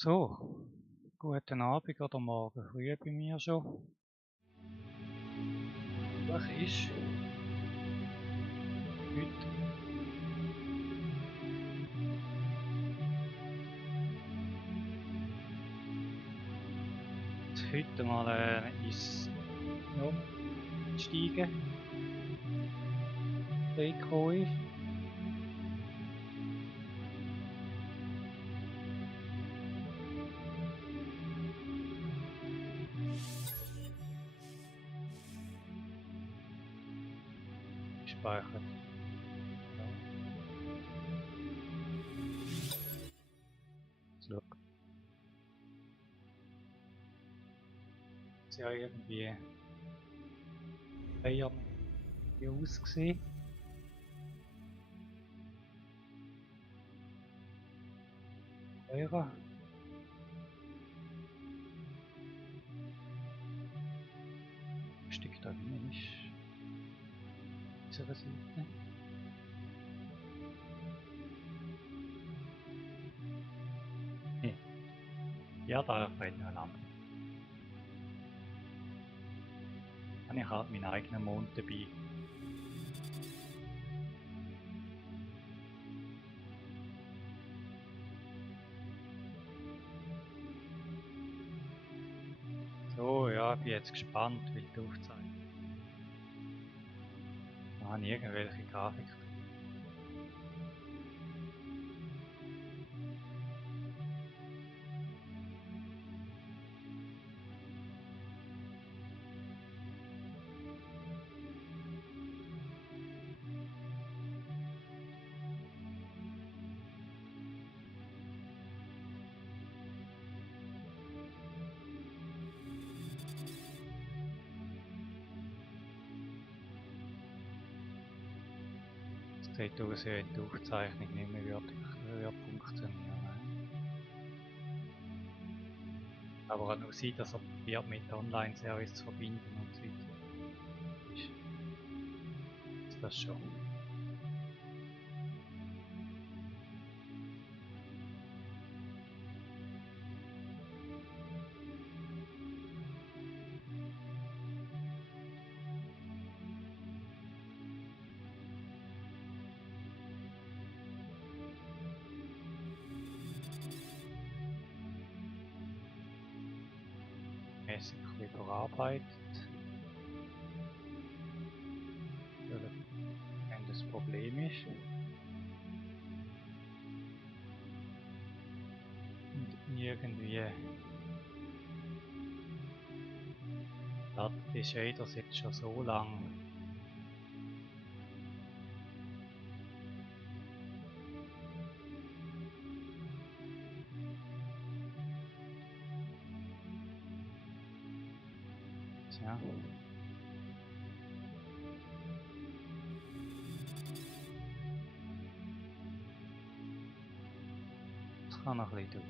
So, guten Abend oder Morgen früh bei mir schon. Was ist heute, heute mal ins Nummer einsteigen, gekommen ist. Gespeichert. Ja, so. Ist ja irgendwie feiermäßig ausgesehen. Eurer Stück da hinten ist unsere Seite. Nee, ja, da fehlt noch ein anderer. Habe ich halt meinen eigenen Mond dabei. So, ja, bin jetzt gespannt, wie die Aufzeichnung. Da habe ich irgendwelche Grafiken. Es sieht aus, als wenn die Aufzeichnung nicht mehr wird funktionieren. Aber kann auch sein, dass er probiert mit Online-Service zu verbinden und so weiter. Ist das schon. Mäßig ein bisschen überarbeitet. Wenn das Problem ist. Und irgendwie. Das ist das jetzt schon so lang. Tja. Das kann noch ein bisschen dauern.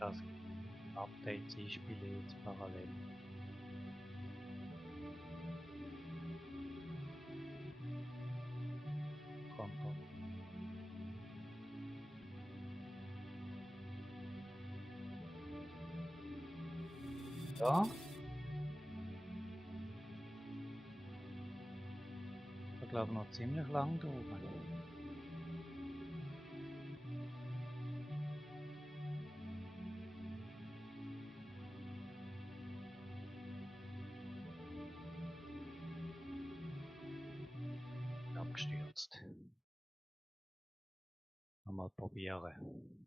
Das Update einspiele ich jetzt parallel. Kontrolle. Ja. Ich glaube noch ziemlich lang dauern. abgestürzt. Nochmal probieren.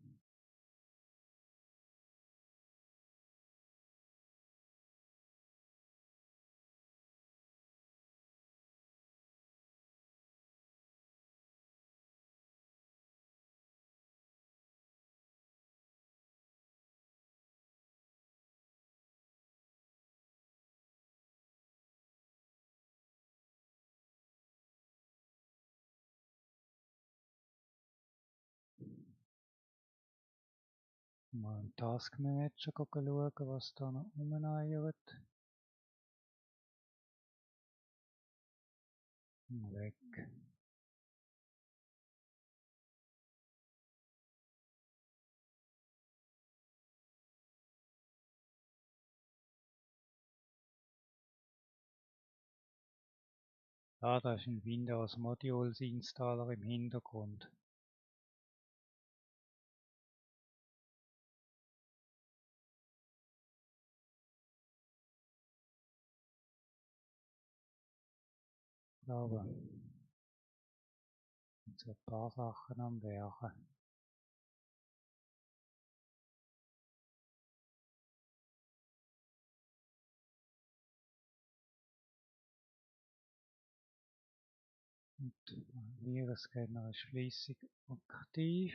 Mal im Task Manager schauen, was da noch rumeiert. Weg. Ah, da ist ein Windows Modules Installer im Hintergrund. Ich glaube, sind so ein paar Sachen am Werken. Und der Virenscanner ist flüssig aktiv.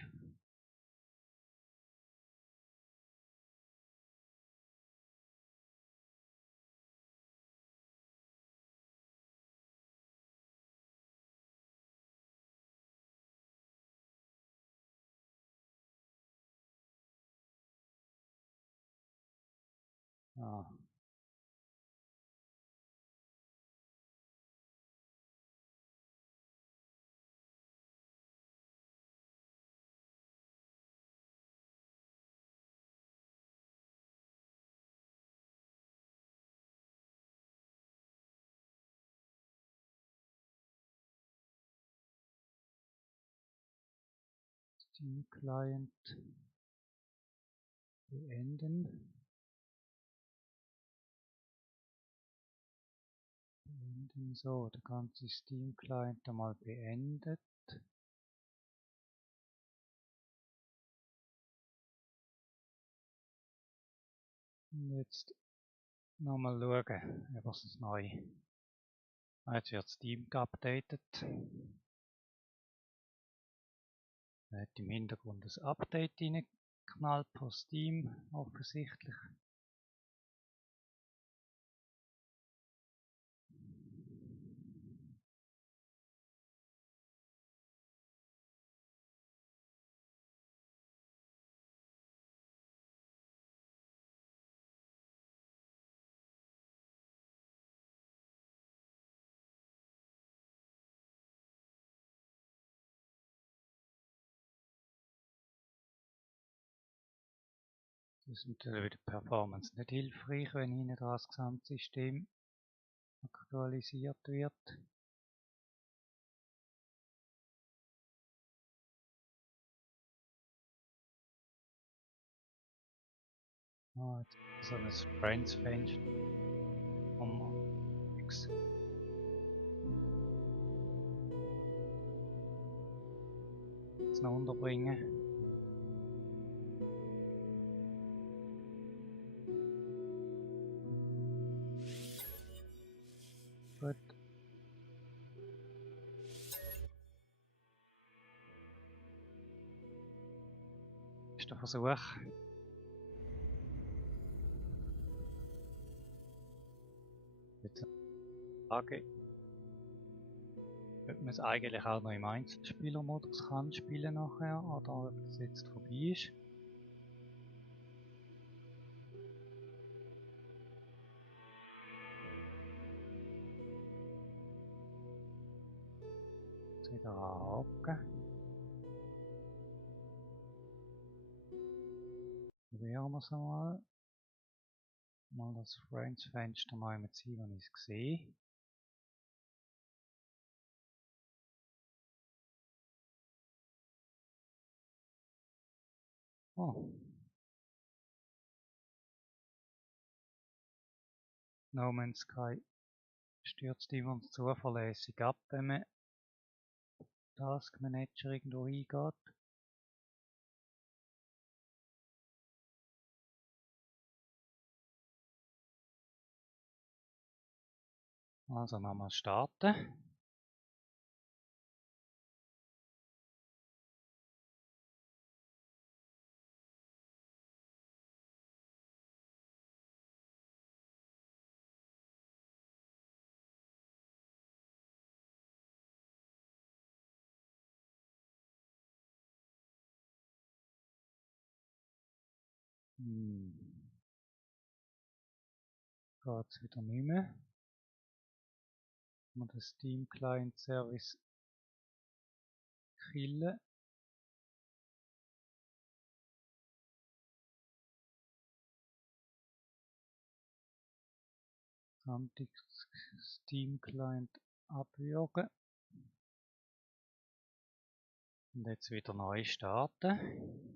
Ah, Steam Client beenden. So, der ganze Steam Client einmal beendet. Und jetzt nochmal schauen, ob es neu. Jetzt wird Steam geupdatet. Er hat im Hintergrund das Update reingeknallt per Steam, offensichtlich. Das ist natürlich wieder Performance nicht hilfreich, wenn Ihnen das Gesamtsystem aktualisiert wird. Ah, jetzt so ein Friends-Fenster um X. Jetzt noch unterbringen. Gut. Ist der Versuch. Jetzt eine Frage, ob man es eigentlich auch noch im Einzelspielermodus kann spielen nachher, oder ob das jetzt vorbei ist. Jetzt wieder anhaken. Probieren wir es einmal. Mal das Friends-Fenster neu mit ziehen, wenn ich es sehe. Oh. No Man's Sky stürzt immer zuverlässig ab, wenn man Task Manager irgendwo eingeht. Also nochmal starten. Geht's wieder nicht mehr. Wir den Steam Client Service killen. Samtig Steam Client abwürgen. Und jetzt wieder neu starten.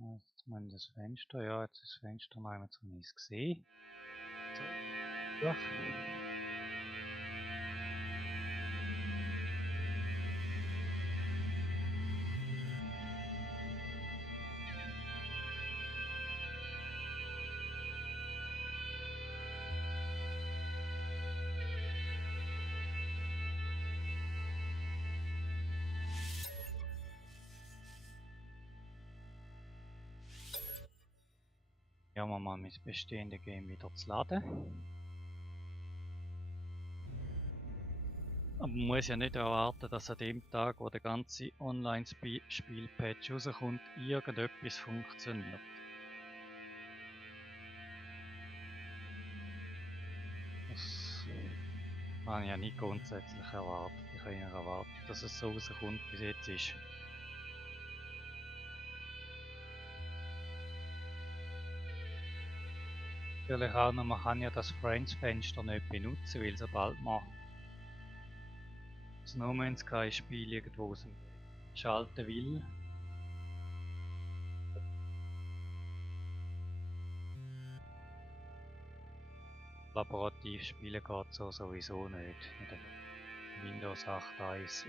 Jetzt mal das Fenster, ja, jetzt ist das Fenster noch einmal zumindest gesehen. So, durch. Ja, wir mal mein bestehendes Game wieder zu laden. Aber man muss ja nicht erwarten, dass an dem Tag, wo der ganze Online-Spiel-Patch rauskommt, irgendetwas funktioniert. Das habe ich ja nicht grundsätzlich erwartet. Ich habe eher erwartet, dass es so rauskommt, wie es jetzt ist. Natürlich auch noch, man kann ja das Friends-Fenster nicht benutzen, weil sobald man das No Man's Sky Spiel irgendwo aus dem schalten will, kollaborativ spielen geht so sowieso nicht in der Windows 8.1.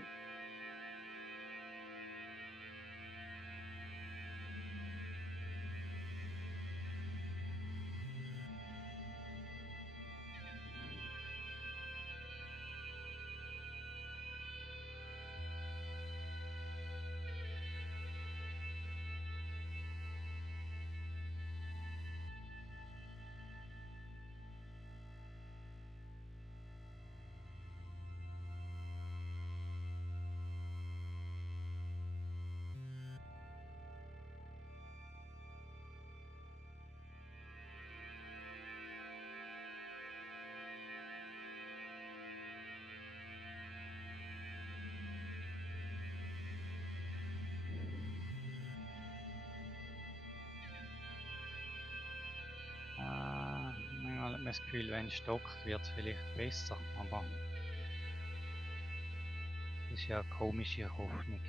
Manchmal hat man das Gefühl, wenn es stockt, wird es vielleicht besser, aber das ist ja eine komische Hoffnung.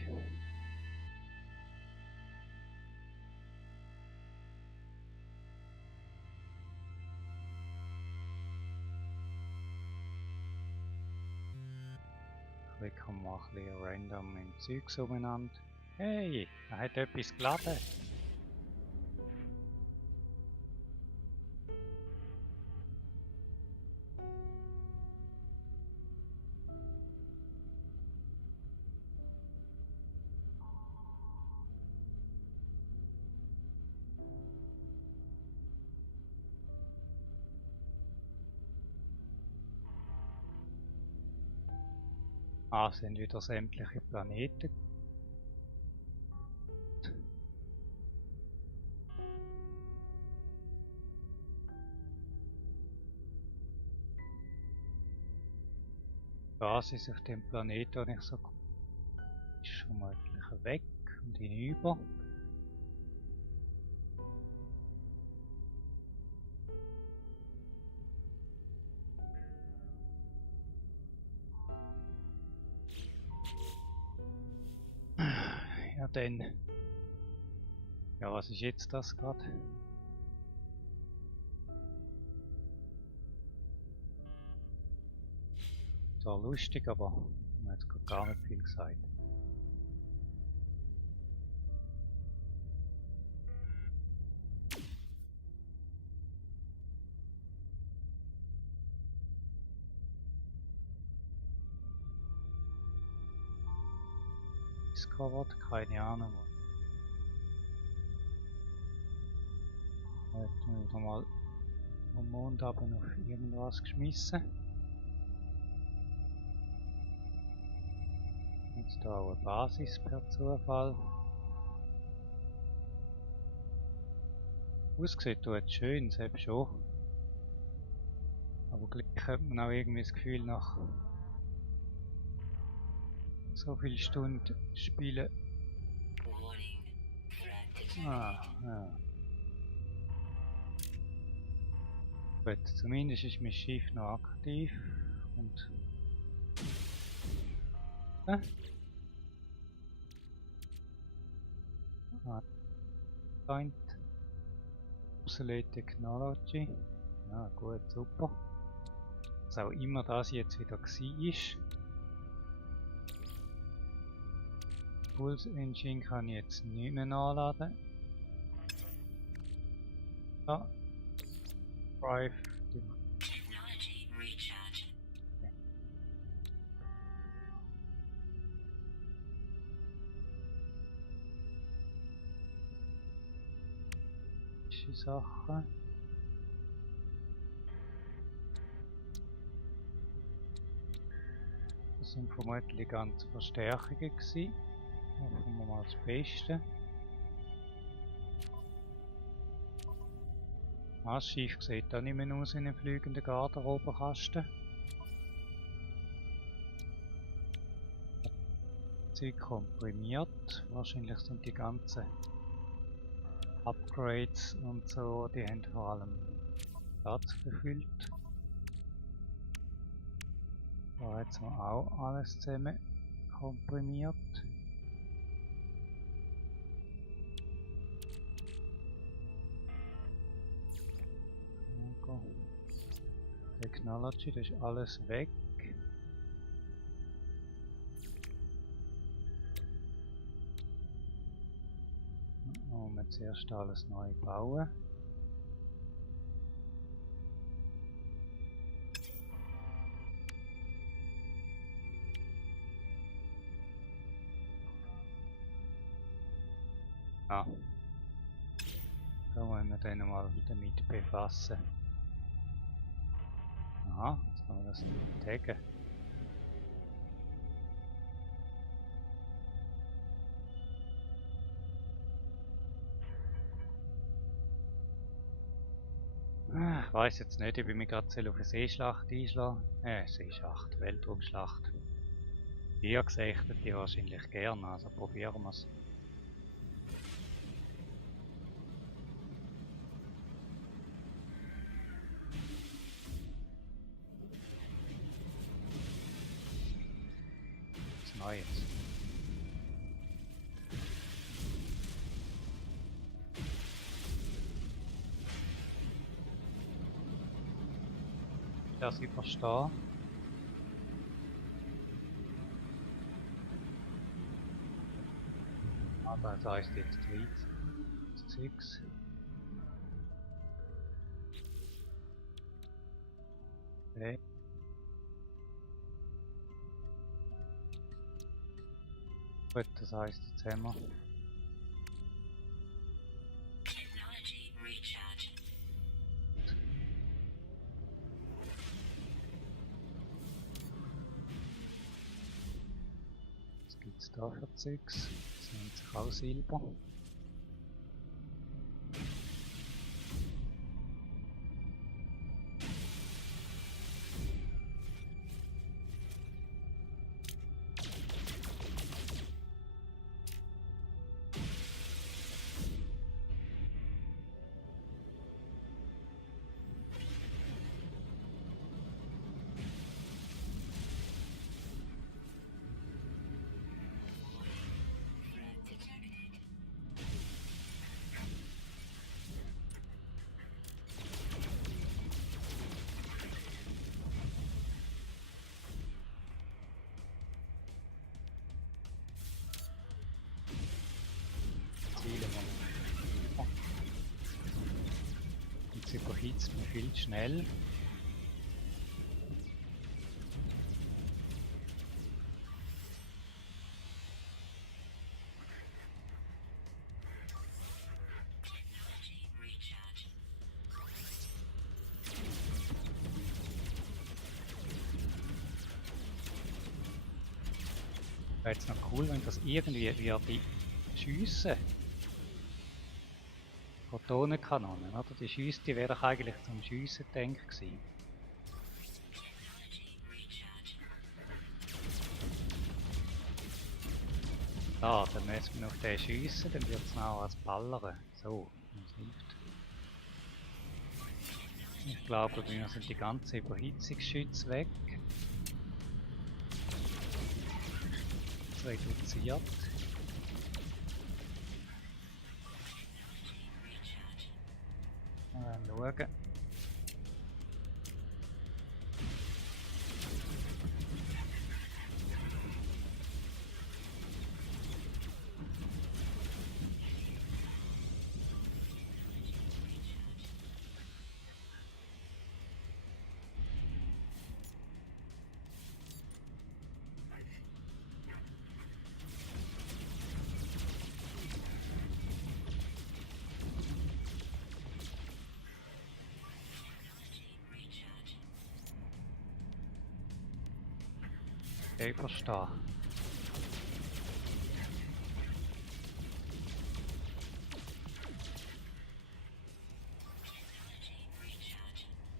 Ich komme mal ein bisschen random im Zeugs umeinander. Hey, er hat etwas geladen. Ah, sind wieder sämtliche Planeten. Basis auf dem Planeten, den ich so ist schon mal weg und hinüber. dann. Ja, was ist jetzt das gerade? Zwar lustig, aber man hat jetzt gerade gar nicht viel gesagt. Discovered, keine Ahnung. Jetzt wieder mal vom Mond ab auf irgendwas geschmissen. Jetzt da auch eine Basis per Zufall. Aussieht tut schön, selbst schon. Aber gleich hat man auch irgendwie das Gefühl, nach so vielen Stunden spielen. Ja. Gut, zumindest ist mein Schiff noch aktiv und Point Obsolete Technology. Ja gut, super. Was auch immer das jetzt wieder war. Pulse Engine kann ich jetzt nicht mehr nachladen. Ja. Drive. Technology recharge. Sachen. Das sind vermutlich ganze Verstärkungen gewesen. Hoffen wir mal das Beste. Das Schiff sieht auch nicht mehr aus wie ein fliegender Garderobenkasten. Zeug komprimiert. Wahrscheinlich sind die ganzen Upgrades und so, die haben vor allem Platz befüllt. Da hat man auch alles zusammen komprimiert. Technology, das ist alles weg. Und wir zuerst alles neu bauen. Ah. Da wollen wir dann mal damit befassen. Aha, jetzt kann man das taggen. Ich weiss jetzt nicht, ob ich mich gerade auf eine Seeschlacht einschlagen. Seeschlacht, Weltraumschlacht. Ihr gesichtet die wahrscheinlich gern, also probieren wir es. Was Neues. Das ich verstehe. Ah, das heißt jetzt 6. Okay. Gut, das heißt jetzt haben wir Technology recharge. was gibt es da für Zeugs? Das nennt sich auch Silber. Threat detected. Jetzt überhitzt mich viel zu schnell. Technology recharging. Wäre jetzt noch cool, wenn das irgendwie würde schiessen. Photonenkanonen, oder? Die Schüsse, die wären eigentlich zum Schiessen gedacht gewesen. Technology recharging. Da, dann müssen wir auf den schiessen, dann wird es noch als Ballern. So, das hilft. Ich glaube, wir sind die ganze Überhitzungsschütze weg. Reduziert. Mal schauen. Okay, verstehe.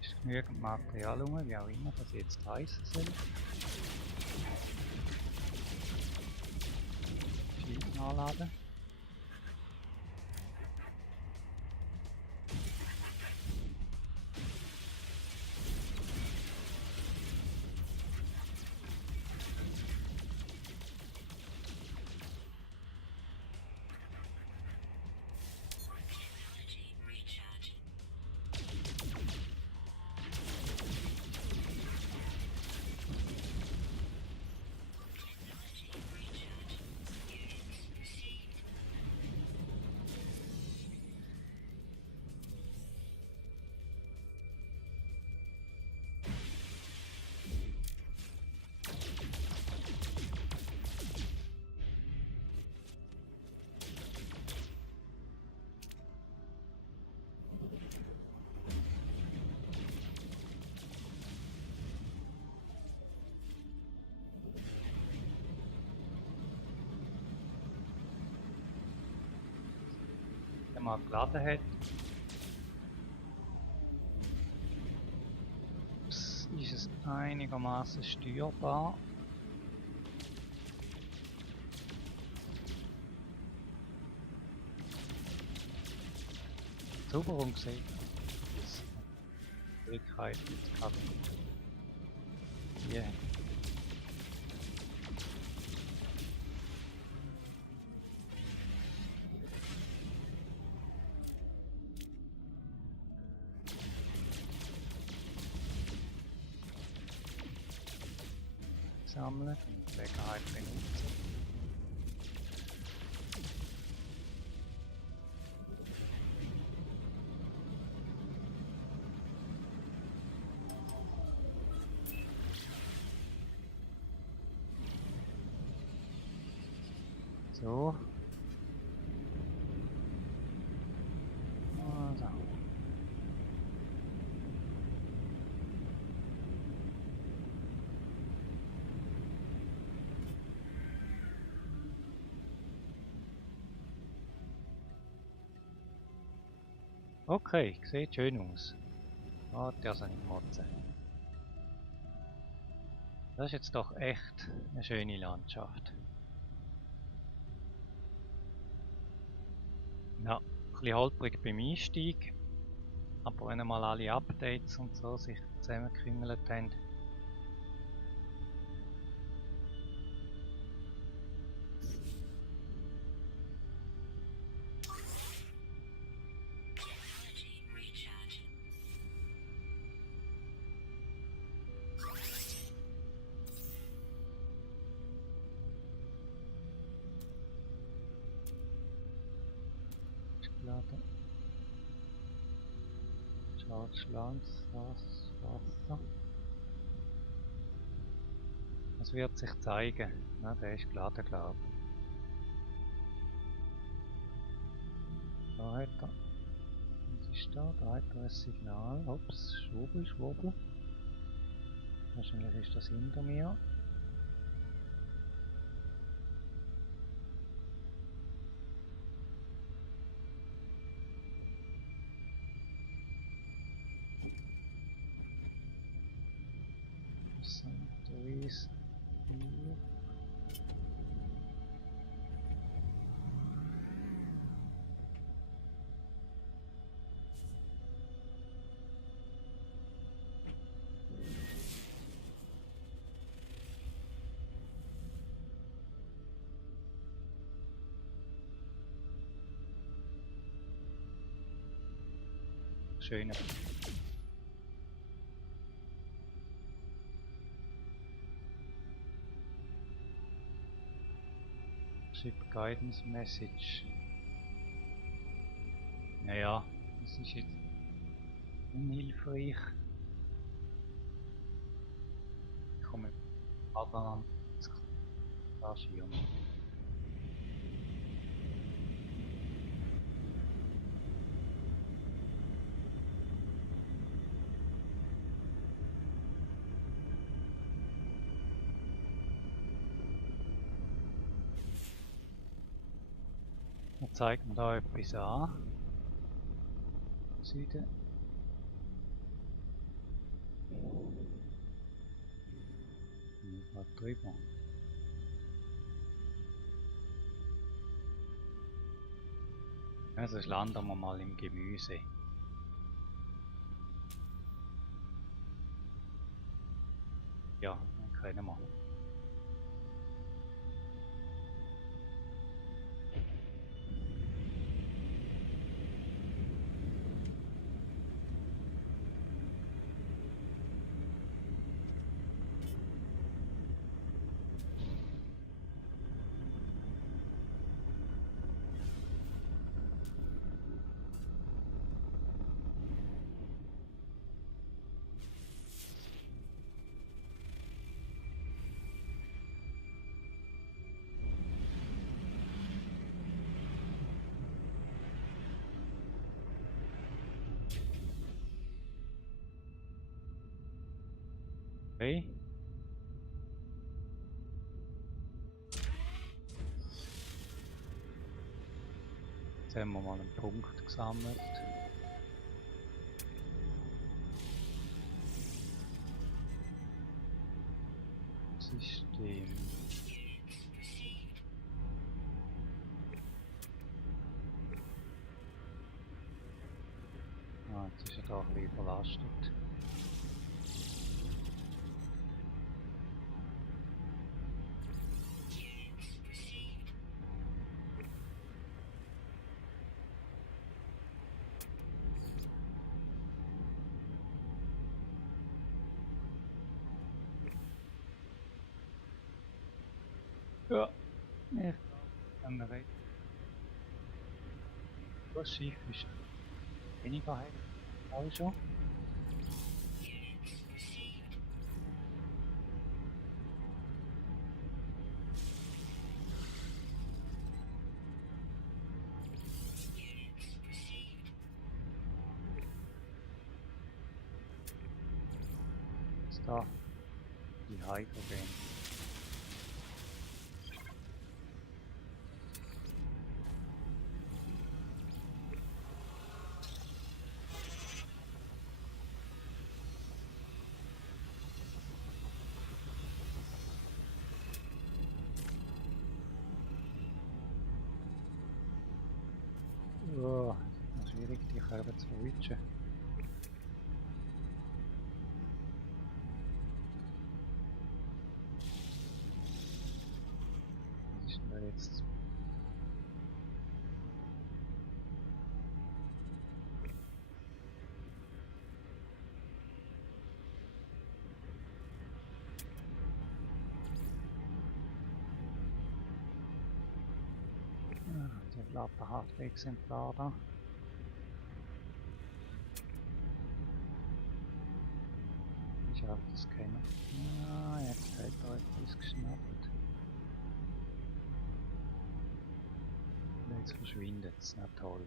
Ist genügend Material rum, wie auch immer das jetzt heißen soll. Schießen anladen. Technology recharging. Technology recharging. Units received. Wenn man geladen hat, ist es einigermaßen steuerbar. Super umgesehen. Das Möglichkeit jetzt gerade hier. Sammeln und Gelegenheit benutzen. So. Also. Okay, sieht schön aus. Warte, also nicht motzen. Das ist jetzt doch echt eine schöne Landschaft. Ja, ein bisschen holprig beim Einstieg. Aber wenn einmal alle Updates und so sich zusammengekringelt haben, Technology recharging. ist geladen. Deutschland, das Wasser. Das wird sich zeigen. Na, der ist geladen, glaube ich. Da hat er. Was ist da? Da hat er ein Signal. Ups, Schwurbel, Schwurbel. Wahrscheinlich ist das hinter mir. St. Louis hier. Schöne. Ship Guidance Message. Naja, das ist jetzt unhilfreich. Ich komme gerade an das Schirm. Er zeigt mir da etwas an. Süden. Ich war drüber. Also landen wir mal im Gemüse. Ja, dann können wir. Okay. Jetzt haben wir mal einen Punkt gesammelt. System. Ah, jetzt ist er da ein bisschen überlastet. Ja, ich kann recht. Das Schiff ist weniger heiß. Auch schon. Jetzt da die Hydrogen. Oh, das ist schwierig, die Körbe zu verwischen. Was ist denn da jetzt? Ah, der Lappenhaft-Exemplar da. schafft das keiner. Ah, jetzt hat er etwas geschnappt. Und jetzt verschwindet es, na toll.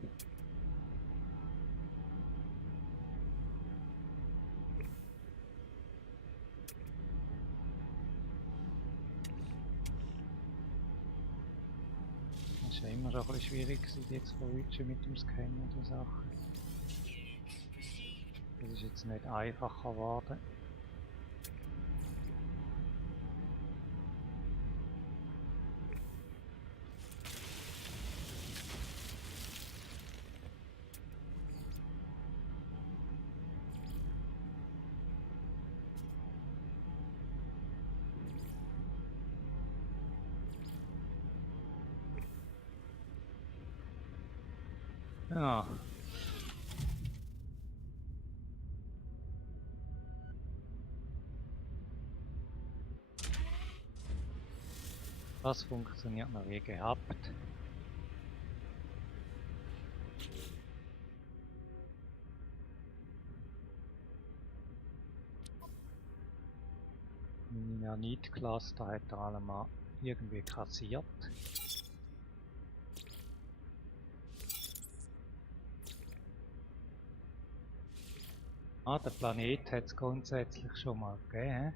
Das ist ja immer schon ein bisschen schwierig gewesen, jetzt zu verwischen mit dem Scannen der Sachen. Das ist jetzt nicht einfacher geworden. Ja. Das funktioniert noch wie gehabt. Meine Nanit-Cluster hat er alle mal irgendwie kassiert. Ah, der Planet hat es grundsätzlich schon mal gegeben.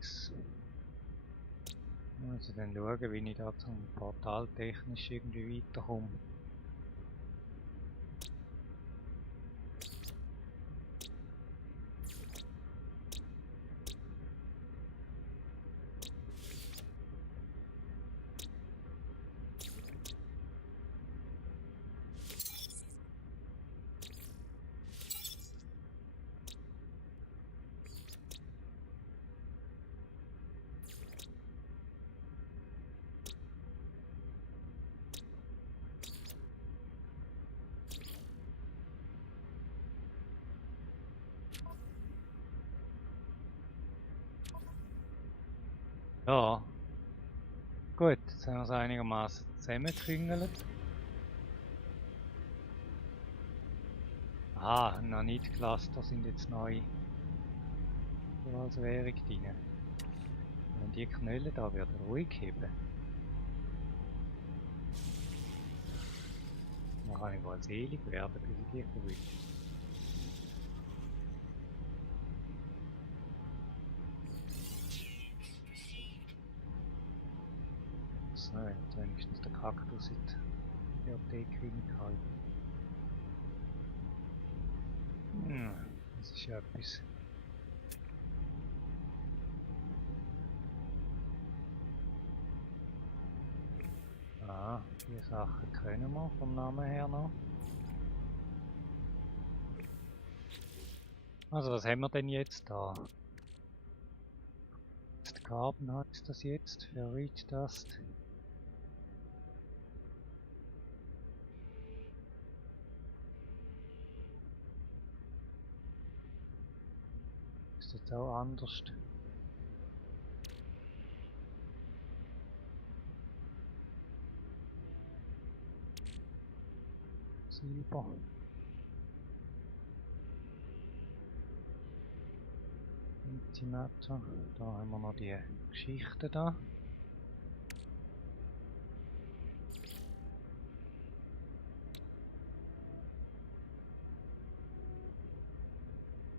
Ich muss dann schauen, wie ich da zum Portal technisch irgendwie weiterkomme. Ja, gut, jetzt haben wir es einigermaßen zusammengeklingelt. Ah, Nanit-Cluster sind jetzt neu so als Währung drin. Wenn die Knölle da werden ruhig heben, dann kann ich wohl selig werden, bis ich die verwische. So, jetzt wenigstens der Kaktus in die Bibliothek reingehalten. Das ist ja etwas. Ah, die Sachen können wir vom Namen her noch. Also was haben wir denn jetzt da? Carbon heißt das jetzt für Reach Dust. Ist jetzt auch anders. Silber. Antimatter. Da haben wir noch die Geschichte da.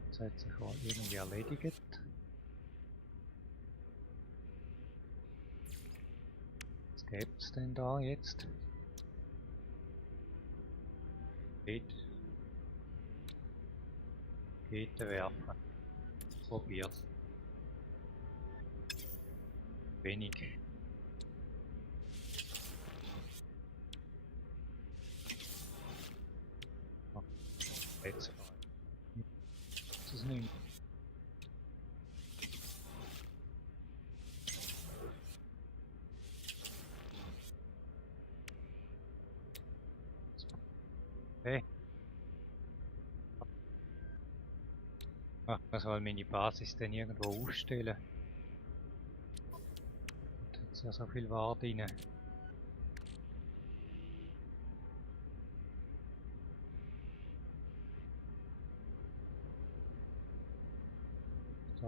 Das hat sich wohl irgendwie erledigt. Was gibt es denn da jetzt? Geht werfen. Probiert. Wenig. Jetzt ist es nicht. Hey. Ach, man soll meine Basis denn irgendwo ausstellen. Da hat ja so viel Ware drin.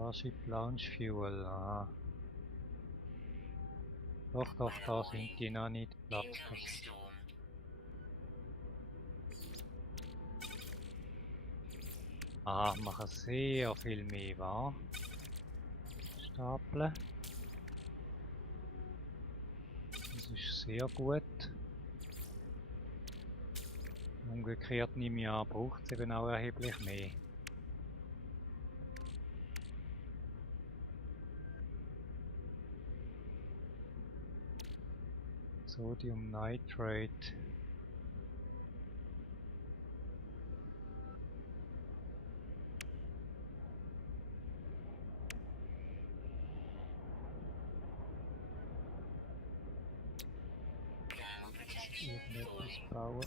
Starship Launch Fuel, aha. Doch, da sind die noch nicht Platz. Incoming storm. Machen sehr viel mehr, wa? Stapeln. Das ist sehr gut. Umgekehrt nehme ich an, braucht es eben auch erheblich mehr. Sodium Nitrate. Thermal protection Irgendetwas falling. bauen.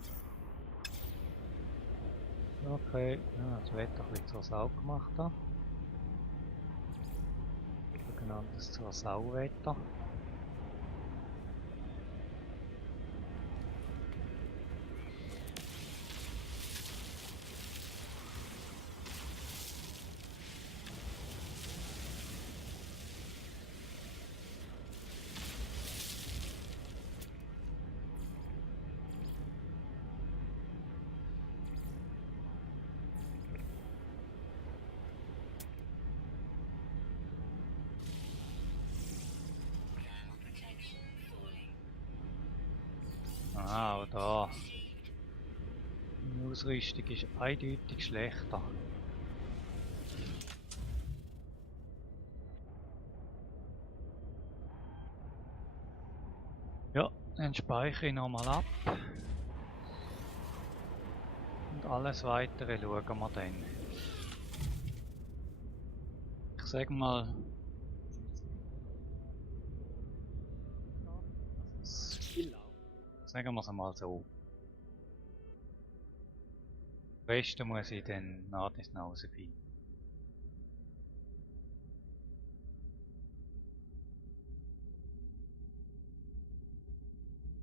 Okay, ja, das Wetter ein bisschen zur Sau gemacht da. Sogenanntes zur Sauwetter. Thermal protection falling. Ah, auch da. Received. Die Ausrüstung ist eindeutig schlechter. Ja, dann speichere ich nochmal ab. Und alles weitere schauen wir dann. Ich sag mal. Sagen wir es einmal so. Das Beste muss ich dann nach des Hause finden.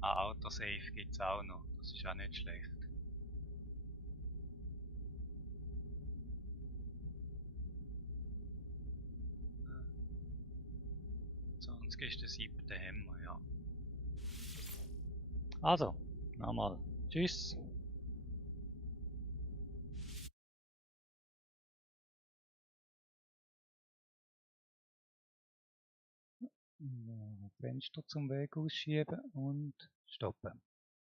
Autosave gibt es auch noch. Das ist auch nicht schlecht. Sonst ist der 7. Hämmer, ja. Also, nochmal. Tschüss. Fenster zum Weg ausschieben und stoppen.